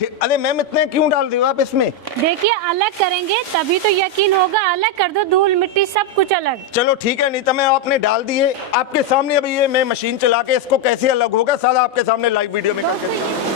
अरे मैम इतने क्यों डाल रहे हो आप इसमें? देखिए अलग करेंगे तभी तो यकीन होगा। अलग कर दो, धूल मिट्टी सब कुछ अलग। चलो ठीक है नीता मैम, आपने डाल दिए आपके सामने। अभी ये मैं मशीन चला के इसको कैसे अलग होगा सारा आपके सामने लाइव वीडियो में करके।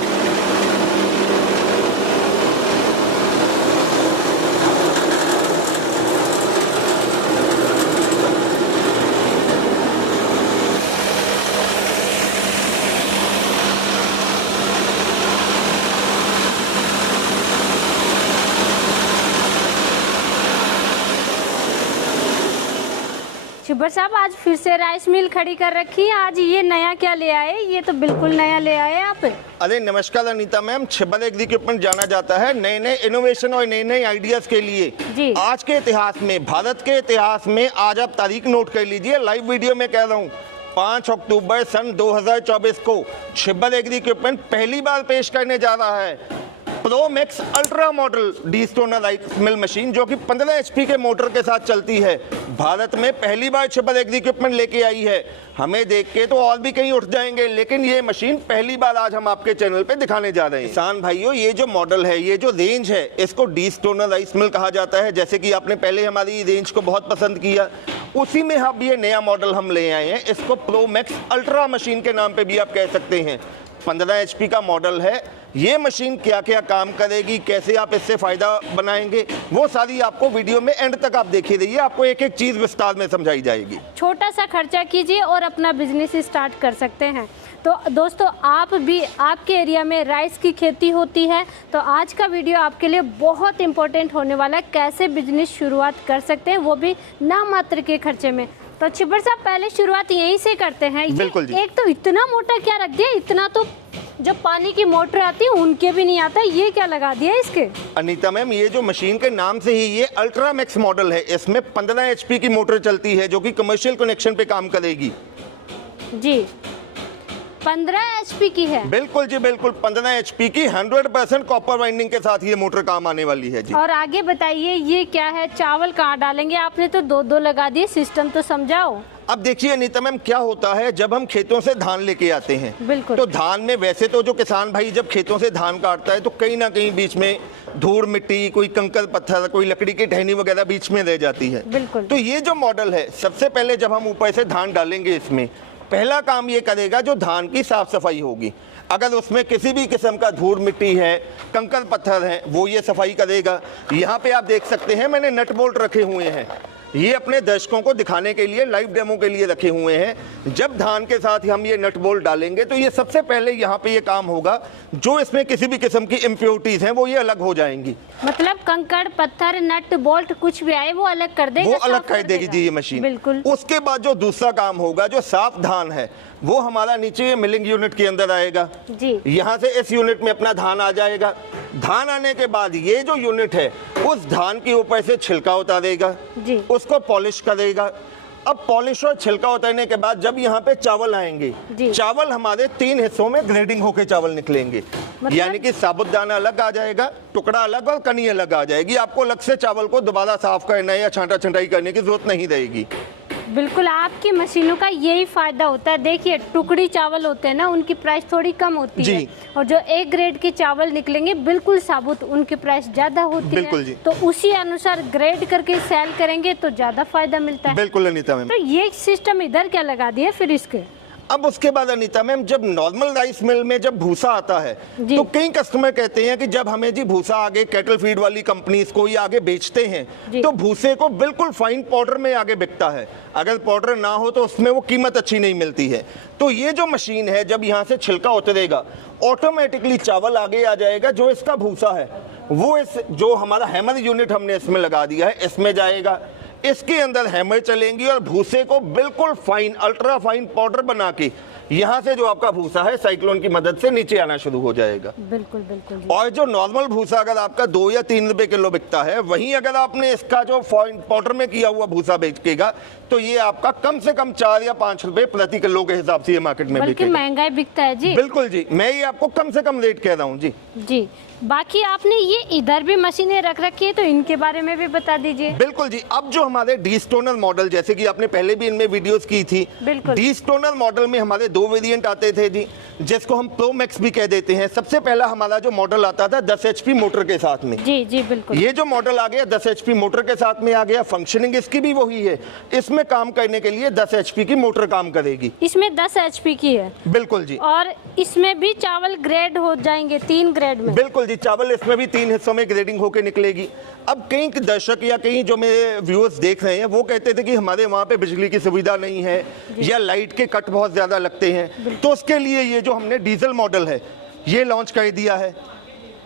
शिबर साहब आज फिर से राइस मिल खड़ी कर रखी है। आज ये नया क्या ले आए? ये तो बिल्कुल नया ले आए आप। अरे नमस्कार अनीता मैम, छिब्बर एग्जीक्यूटमेंट जाना जाता है नए नए इनोवेशन और नए नए आइडियाज के लिए जी। आज के इतिहास में, भारत के इतिहास में, आज आप तारीख नोट कर लीजिए, लाइव वीडियो में कह रहा हूँ 5 अक्टूबर सन 2024 को छिब्बर एग्जीक्यूटमेंट पहली बार पेश करने जा रहा है pro max ultra model destoner rice mill machine, जो कि 15 HP के मोटर के साथ चलती है। भारत में पहली बार छिब्बर एग्जीक्यूटमेंट लेके आई है। हमें देख के तो और भी कहीं उठ जाएंगे, लेकिन ये मशीन पहली बार आज हम आपके चैनल पे दिखाने जा रहे हैं। किसान भाइयों, ये जो मॉडल है, ये जो रेंज है, इसको डीस्टोनर राइस मिल कहा जाता है। जैसे कि आपने पहले हमारी रेंज को बहुत पसंद किया, उसी में अब ये नया मॉडल हम ले आए हैं। इसको प्रो मैक्स अल्ट्रा मशीन के नाम पे भी आप कह सकते हैं। 15 HP का मॉडल है। ये मशीन क्या क्या काम करेगी, कैसे आप इससे फ़ायदा बनाएंगे, वो सारी आपको वीडियो में एंड तक आप देखी रहिए। आपको एक एक चीज़ विस्तार में समझाई जाएगी। छोटा सा खर्चा कीजिए और अपना बिजनेस स्टार्ट कर सकते हैं। तो दोस्तों, आप भी, आपके एरिया में राइस की खेती होती है तो आज का वीडियो आपके लिए बहुत इंपॉर्टेंट होने वाला है। कैसे बिजनेस शुरुआत कर सकते हैं, वो भी नाम मात्र के खर्चे में। तो छिब्बर साहब पहले शुरुआत यहीं से करते हैं। बिल्कुल जी। एक तो इतना मोटा क्या रख दिया, इतना तो जब पानी की मोटर आती है उनके भी नहीं आता, ये क्या लगा दिया इसके? अनीता मैम, ये जो मशीन के नाम से ही ये अल्ट्रा मैक्स मॉडल है, इसमें 15 HP की मोटर चलती है, जो कि कमर्शियल कनेक्शन पे काम करेगी जी। 15 HP की है? बिल्कुल जी बिल्कुल, 15 HP की 100% कॉपर वाइंडिंग के साथ ये मोटर काम आने वाली है जी। और आगे बताइए ये क्या है? चावल कहाँ डालेंगे? आपने तो दो लगा दिए, सिस्टम तो समझाओ। अब देखिए अनीता मैम, क्या होता है जब हम खेतों से धान लेके आते हैं, बिल्कुल, तो धान में वैसे तो जो किसान भाई जब खेतों से धान काटता है तो कहीं ना कहीं बीच में धूल मिट्टी, कोई कंकर पत्थर, कोई लकड़ी की टहनी वगैरह बीच में रह जाती है। बिल्कुल। तो ये जो मॉडल है, सबसे पहले जब हम ऊपर से धान डालेंगे, इसमें पहला काम ये करेगा जो धान की साफ सफाई होगी। अगर उसमें किसी भी किस्म का धूल मिट्टी है, कंकर पत्थर है, वो ये सफाई करेगा। यहाँ पे आप देख सकते हैं मैंने नट बोल्ट रखे हुए हैं, ये अपने दर्शकों को दिखाने के लिए, लाइव डेमो के लिए रखे हुए हैं। जब धान के साथ हम ये नट बोल्ट डालेंगे तो ये सबसे पहले यहाँ पे ये काम होगा, जो इसमें किसी भी किस्म की इम्प्योरिटीज हैं वो ये अलग हो जाएंगी। मतलब कंकड़ पत्थर नट बोल्ट कुछ भी आए वो अलग कर देगा, वो अलग कर देगी जी ये मशीन। बिल्कुल। उसके बाद जो दूसरा काम होगा, जो साफ धान है, वो हमारा नीचे मिलिंग यूनिट के अंदर आएगा जी। यहाँ से इस यूनिट में अपना धान आ जाएगा। धान आने के बाद ये जो यूनिट है उस धान के ऊपर से छिलका उतारेगा जी, उसको पॉलिश करेगा। अब पॉलिश और छिलका उतारने के बाद जब यहाँ पे चावल आएंगे, चावल हमारे 3 हिस्सों में ग्रेडिंग होके चावल निकलेंगे। यानी कि साबुदाना अलग आ जाएगा, टुकड़ा अलग और कनी अलग आ जाएगी। आपको अलग से चावल को दोबारा साफ करना या छांटा छंटाई करने की जरूरत नहीं रहेगी। बिल्कुल, आपकी मशीनों का यही फायदा होता है। देखिए टुकड़ी चावल होते हैं ना, उनकी प्राइस थोड़ी कम होती है, और जो A ग्रेड के चावल निकलेंगे बिल्कुल साबुत, उनकी प्राइस ज्यादा होती है। तो उसी अनुसार ग्रेड करके सेल करेंगे तो ज्यादा फायदा मिलता है। बिल्कुल अनीता मैम। तो ये सिस्टम इधर क्या लगा दिया फिर इसके? अब उसके बाद अनीता मैम, जब नॉर्मल राइस मिल में जब भूसा आता है तो कई कस्टमर कहते हैं कि जब हमें जी भूसा आगे कैटल फीड वाली कंपनीज को ये आगे बेचते हैं तो भूसे को बिल्कुल फाइन पाउडर में आगे बिकता है। अगर पाउडर ना हो तो उसमें वो कीमत अच्छी नहीं मिलती है। तो ये जो मशीन है, जब यहाँ से छिलका उतरेगा, ऑटोमेटिकली चावल आगे आ जाएगा। जो इसका भूसा है वो इस जो हमारा हैमर यूनिट हमने इसमें लगा दिया है, इसमें जाएगा। इसके अंदर हैमर चलेंगी और भूसे को बिल्कुल फाइन, अल्ट्रा फाइन पाउडर बना के यहाँ से जो आपका भूसा है साइक्लोन की मदद से नीचे आना शुरू हो जाएगा। बिल्कुल बिल्कुल। और जो नॉर्मल भूसा अगर आपका 2 या 3 रुपए किलो बिकता है, वहीं अगर आपने इसका जो फाइन पाउडर में किया हुआ भूसा बेचेगा तो ये आपका कम से कम 4 या 5 रुपए प्रति किलो के हिसाब से ये मार्केट में बिकेगा। महंगाई बिकता है जी। बिल्कुल जी, मैं ये आपको कम से कम रेट कह रहा हूँ जी। बाकी आपने ये इधर भी मशीनें रख रखी है तो इनके बारे में भी बता दीजिए। बिल्कुल जी। अब जो हमारे डी स्टोनर मॉडल, जैसे कि आपने पहले भी इनमें वीडियोस की थी, बिल्कुल। डी स्टोनर मॉडल में हमारे 2 वेरिएंट आते थे जी, जिसको हम प्रो मैक्स भी कह देते हैं। सबसे पहला हमारा जो मॉडल आता था 10 HP मोटर के साथ में। जी जी बिल्कुल। ये जो मॉडल आ गया 10 HP मोटर के साथ में आ गया, फंक्शनिंग इसकी भी वही है। इसमें काम करने के लिए 10 HP की मोटर काम करेगी। इसमें 10 HP की है। बिल्कुल जी। और इसमें भी चावल ग्रेड हो जाएंगे 3 ग्रेड में। बिल्कुल जी, चावल इसमें भी 3 हिस्सों में ग्रेडिंग होकर निकलेगी। अब कई दर्शक या कई जो मेरे व्यूअर्स देख रहे हैं वो कहते थे कि हमारे वहाँ पे बिजली की सुविधा नहीं है या लाइट के कट बहुत ज़्यादा लगते हैं, तो उसके लिए ये जो हमने डीजल मॉडल है ये लॉन्च कर दिया है।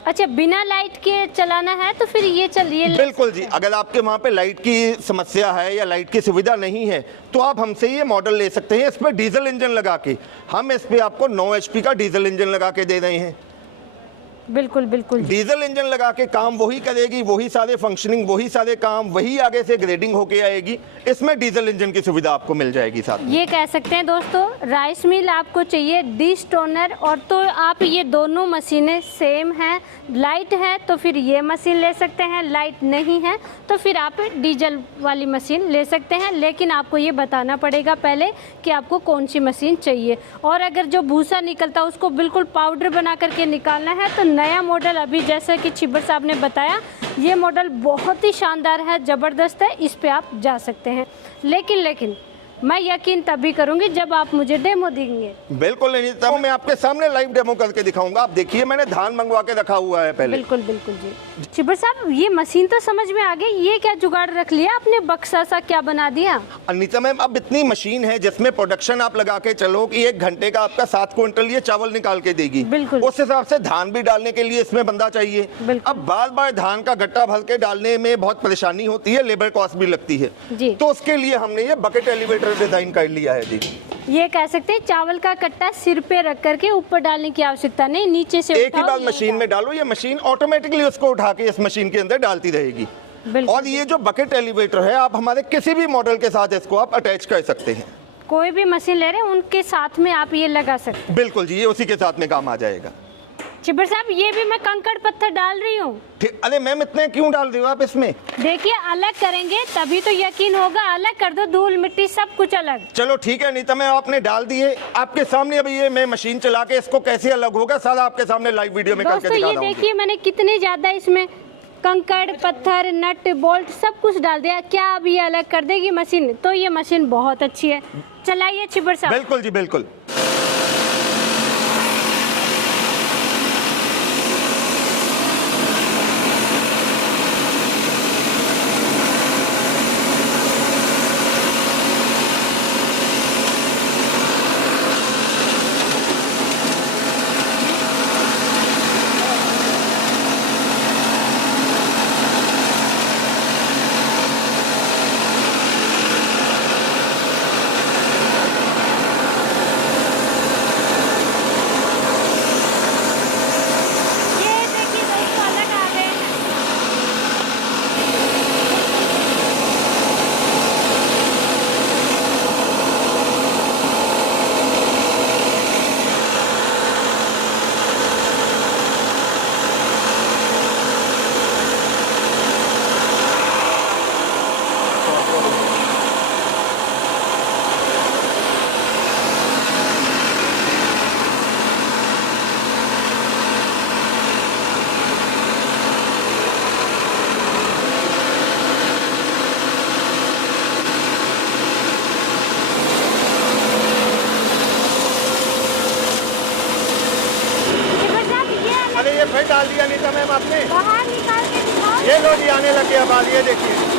अच्छा, बिना लाइट के चलाना है तो फिर ये चलिए। बिल्कुल जी, अगर आपके वहाँ पे लाइट की समस्या है या लाइट की सुविधा नहीं है तो आप हमसे ये मॉडल ले सकते हैं। इस पर डीजल इंजन लगा के हम इस पे आपको 9 HP का डीजल इंजन लगा के दे रहे हैं। बिल्कुल बिल्कुल। डीजल इंजन लगा के काम वही करेगी, वही सारे फंक्शनिंग, वही सारे काम, वही आगे से ग्रेडिंग होके आएगी। इसमें डीजल इंजन की सुविधा आपको मिल जाएगी साथ में। ये कह सकते हैं दोस्तों, राइस मिल आपको चाहिए, डी स्टोनर, और तो आप ये दोनों मशीनें सेम हैं। लाइट है तो फिर ये मशीन ले सकते हैं, लाइट नहीं है तो फिर आप डीजल वाली मशीन ले सकते हैं। लेकिन आपको ये बताना पड़ेगा पहले कि आपको कौन सी मशीन चाहिए। और अगर जो भूसा निकलता है उसको बिल्कुल पाउडर बना करके निकालना है तो नया मॉडल अभी जैसा कि छिब्बर साहब ने बताया, ये मॉडल बहुत ही शानदार है, ज़बरदस्त है, इस पे आप जा सकते हैं। लेकिन मैं यकीन तभी करूंगी जब आप मुझे डेमो देंगे। बिल्कुल नहीं, तब मैं आपके सामने लाइव डेमो करके दिखाऊंगा। आप देखिए, मैंने धान मंगवा के रखा हुआ है पहले। बिल्कुल बिल्कुल जी। छिब्बर साहब, ये मशीन तो समझ में आ गई, ये क्या जुगाड़ रख लिया आपने, बक्सा सा क्या बना दिया? अनीता मैम, अब इतनी मशीन है जिसमें प्रोडक्शन आप लगा के चलो कि 1 घंटे का आपका 7 क्विंटल ये चावल निकाल के देगी। बिल्कुल। उस हिसाब से धान भी डालने के लिए इसमें बंदा चाहिए। बिल्कुल। अब बार बार धान का गट्टा भर के डालने में बहुत परेशानी होती है, लेबर कॉस्ट भी लगती है जी। तो उसके लिए हमने ये बकेट एलिवेटर डिजाइन कर लिया है जी। ये कह सकते हैं चावल का कट्टा सिर पे रख करके ऊपर डालने की आवश्यकता नहीं, नीचे से एक ही बार मशीन में डालो, ये मशीन ऑटोमेटिकली उसको उठा के इस मशीन के अंदर डालती रहेगी। बिल्कुल। और ये जो बकेट एलिवेटर है, आप हमारे किसी भी मॉडल के साथ इसको आप अटैच कर सकते हैं। कोई भी मशीन ले रहे हैं उनके साथ में आप ये लगा सकते हैं। बिल्कुल जी, ये उसी के साथ में काम आ जाएगा। छिब्बर साहब, ये भी मैं कंकड़ पत्थर डाल रही हूँ। ठीक, अरे मैम इतने क्यों डाल रहे हो आप इसमें? देखिए, अलग करेंगे तभी तो यकीन होगा। अलग कर दो, धूल मिट्टी सब कुछ अलग। चलो ठीक है, नहीं तो मैं आपने डाल दिए आपके सामने। अभी ये मैं मशीन चला के इसको कैसे अलग होगा सारा आपके सामने लाइव वीडियो में करके दोस्तों दिखा ये रहा हूँ। देखिए, मैंने कितने ज्यादा इसमें कंकड़ पत्थर नट बोल्ट सब कुछ डाल दिया। क्या अब ये अलग कर देगी मशीन? तो ये मशीन बहुत अच्छी है, चलाइए छिब्बर साहब। बिल्कुल जी बिल्कुल। फिर डाल दिया नीता मैम आपने, बाहर निकाल के दिखाओ। ये लो जी आने लगे अब ये देखिए।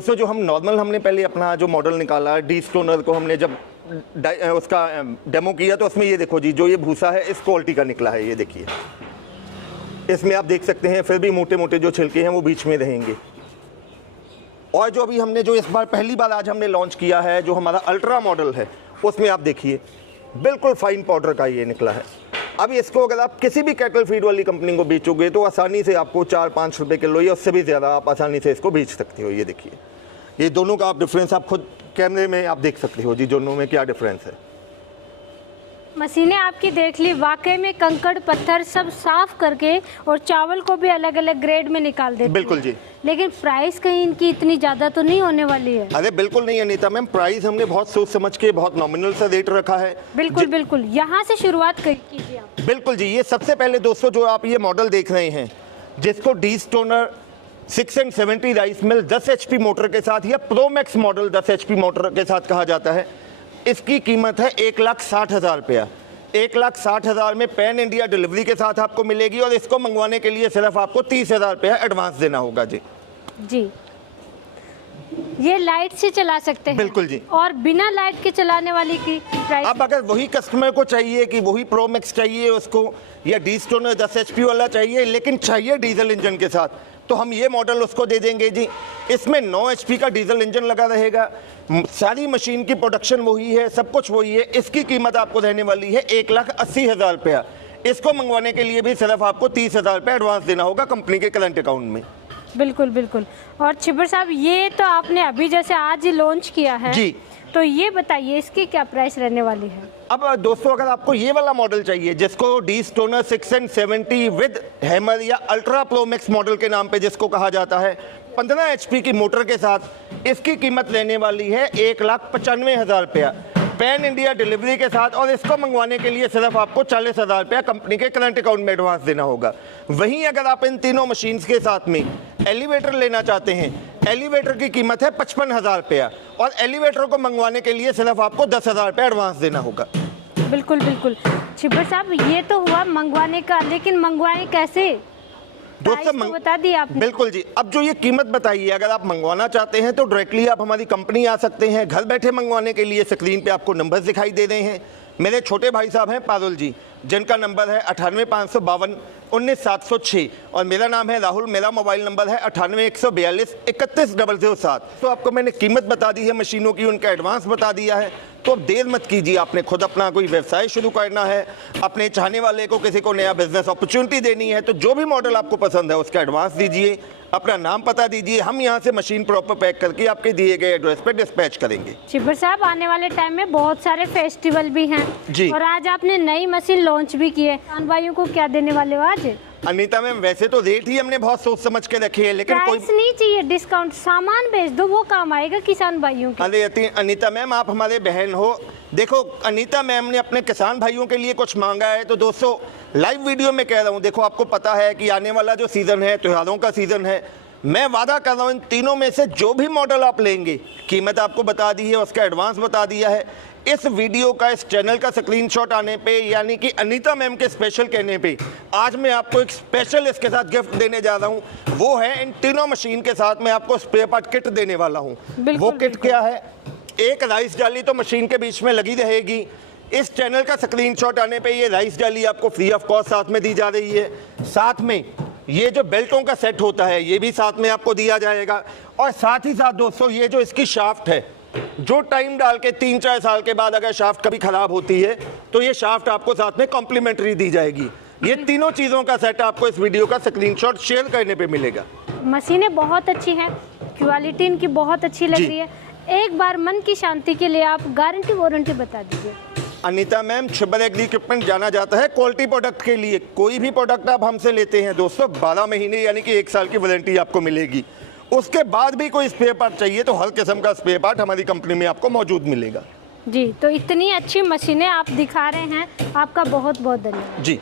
दोस्तों जो हम नॉर्मल हमने पहले अपना जो मॉडल निकाला डी स्टोनर को हमने जब उसका डेमो किया तो उसमें ये देखो जी, जो ये भूसा है इस क्वालिटी का निकला है। ये देखिए, इसमें आप देख सकते हैं फिर भी मोटे मोटे जो छिलके हैं वो बीच में रहेंगे। और जो अभी हमने जो इस बार पहली बार आज हमने लॉन्च किया है, जो हमारा अल्ट्रा मॉडल है, उसमें आप देखिए बिल्कुल फाइन पाउडर का ये निकला है। अब इसको अगर आप किसी भी कैटल फीड वाली कंपनी को बेचोगे तो आसानी से आपको 4-5 रुपए किलो या उससे भी ज़्यादा आप आसानी से इसको बेच सकते हो। ये देखिए, ये दोनों का आप डिफरेंस आप खुद कैमरे में आप देख सकते हो जी, दोनों में क्या डिफरेंस है। मशीनें आपकी देख ली, वाकई में कंकड़ पत्थर सब साफ करके और चावल को भी अलग अलग ग्रेड में निकाल देती है। बिल्कुल जी। लेकिन प्राइस कहीं इनकी इतनी ज़्यादा तो नहीं होने वाली है? अरे बिल्कुल नहीं अनीता मैम, प्राइस हमने बहुत सोच समझ के बहुत नॉमिनल सा रेट रखा है। बिल्कुल बिल्कुल, यहाँ से शुरुआत कीजिए आप। बिल्कुल जी। ये सबसे पहले दोस्तों जो आप ये मॉडल देख रहे हैं, जिसको D stoner 670 rice mill 10 HP motor के साथ या pro max model 10 HP motor के साथ कहा जाता है, इसकी कीमत है 1,60,000 रुपया। 1,60,000 में पैन इंडिया डिलीवरी के साथ आपको मिलेगी और इसको मंगवाने के लिए सिर्फ आपको 30,000 रुपया एडवांस देना होगा जी। जी, ये लाइट से चला सकते हैं? बिल्कुल जी। और बिना लाइट के चलाने वाली की प्राइस? अब अगर वही कस्टमर को चाहिए कि वही प्रो मैक्स चाहिए उसको, या डी स्टोनर 10 HP वाला चाहिए लेकिन चाहिए डीजल इंजन के साथ, तो हम ये मॉडल उसको दे देंगे जी। इसमें 9 HP का डीजल इंजन लगा रहेगा, सारी मशीन की प्रोडक्शन वही है, सब कुछ वही है। इसकी कीमत आपको रहने वाली है 1,80,000 रुपया। इसको मंगवाने के लिए भी सिर्फ आपको 30,000 रुपया एडवांस देना होगा कंपनी के करंट अकाउंट में। बिल्कुल बिल्कुल। और छिब्बर साहब, ये तो आपने अभी जैसे आज ही लॉन्च किया है जी, तो ये बताइए इसकी क्या प्राइस रहने वाली है? अब दोस्तों अगर आपको ये वाला मॉडल चाहिए जिसको डी स्टोनर 670 विद हैमर या अल्ट्रा प्रो मैक्स मॉडल के नाम पे जिसको कहा जाता है, 15 HP की मोटर के साथ, इसकी कीमत रहने वाली है 1,95,000 रुपया पैन इंडिया डिलीवरी के साथ। और इसको मंगवाने के लिए सिर्फ आपको 40,000 रुपया कंपनी के करंट अकाउंट में एडवांस देना होगा। वहीं अगर आप इन तीनों मशीन्स के साथ में एलिवेटर लेना चाहते हैं, एलिवेटर की कीमत है 55,000 रुपया और एलिवेटर को मंगवाने के लिए सिर्फ आपको 10,000 रुपया एडवांस देना होगा। बिल्कुल बिल्कुल। छिब्बर साहब, ये तो हुआ मंगवाने का, लेकिन मंगवाएं कैसे? दोस्तों तो बता दिए आपने। बिल्कुल जी। अब जो ये कीमत बताइए, अगर आप मंगवाना चाहते हैं तो डायरेक्टली आप हमारी कंपनी आ सकते हैं। घर बैठे मंगवाने के लिए स्क्रीन पे आपको नंबर दिखाई दे रहे हैं। मेरे छोटे भाई साहब हैं पारुल जी, जिनका नंबर है 98,552 19,706 और मेरा नाम है राहुल। मेरा मोबाइल नंबर है 98,142 31,007। तो आपको मैंने कीमत बता दी है मशीनों की, उनका एडवांस बता दिया है। तो अब देर मत कीजिए, आपने खुद अपना कोई व्यवसाय शुरू करना है, अपने चाहने वाले को किसी को नया बिजनेस अपॉर्चुनिटी देनी है, तो जो भी मॉडल आपको पसंद है उसका एडवांस दीजिए, अपना नाम पता दीजिए। हम यहाँ से मशीन प्रॉपर पैक करके आपके दिए गए एड्रेस पे डिस्पैच करेंगे। छिब्बर साहब, आने वाले टाइम में बहुत सारे फेस्टिवल भी हैं जी, और आज आपने नई मशीन लॉन्च भी की है। किसान भाइयों को क्या देने वाले हो आज? अनीता मैम, वैसे तो रेट ही हमने बहुत सोच समझ के रखे है, लेकिन कोई नहीं चाहिए, डिस्काउंट, सामान बेच दो, वो काम आएगा किसान भाइयों के। अरे अनीता मैम, आप हमारे बहन हो। देखो अनीता मैम ने अपने किसान भाइयों के लिए कुछ मांगा है, तो दोस्तों लाइव वीडियो में कह रहा हूँ, देखो आपको पता है कि आने वाला जो सीज़न है त्योहारों का सीज़न है। मैं वादा कर रहा हूँ इन तीनों में से जो भी मॉडल आप लेंगे, कीमत आपको बता दी है, उसका एडवांस बता दिया है। इस वीडियो का, इस चैनल का स्क्रीनशॉट आने पे, यानी कि अनीता मैम के स्पेशल कहने पे, आज मैं आपको एक स्पेशल इसके साथ गिफ्ट देने जा रहा हूँ। वो है इन तीनों मशीन के साथ मैं आपको स्पेयर पार्ट किट देने वाला हूँ। वो किट क्या है? एक राइस जाली तो मशीन के बीच में लगी रहेगी। इस चैनल का स्क्रीनशॉट आने पे ये राइस जाली आपको फ्री ऑफ कॉस्ट साथ में दी जा रही है। साथ में ये जो बेल्टों का सेट होता है ये भी साथ में आपको दिया जाएगा। और साथ ही साथ दोस्तों, ये जो इसकी शाफ्ट है, जो टाइम डाल के 3-4 साल के बाद अगर शाफ्ट कभी खराब होती है तो ये शाफ्ट आपको साथ में कॉम्प्लीमेंट्री दी जाएगी। ये तीनों चीज़ों का सेट आपको इस वीडियो का स्क्रीनशॉट शेयर करने पे मिलेगा। मशीनें बहुत अच्छी हैं, क्वालिटी इनकी बहुत अच्छी लग रही है। एक बार मन की शांति के लिए आप गारंटी वारंटी बता दीजिए। Anita ma'am, Chhibber agri equipment जाना जाता है क्वालिटी प्रोडक्ट के लिए। कोई भी प्रोडक्ट आप हमसे लेते हैं दोस्तों, 12 महीने यानी कि 1 साल की वारंटी आपको मिलेगी। उसके बाद भी कोई स्पेयर पार्ट चाहिए तो हर किस्म का स्पेयर पार्ट हमारी कंपनी में आपको मौजूद मिलेगा। जी, तो इतनी अच्छी मशीनें आप दिखा रहे हैं, आपका बहुत बहुत धन्यवाद। जी।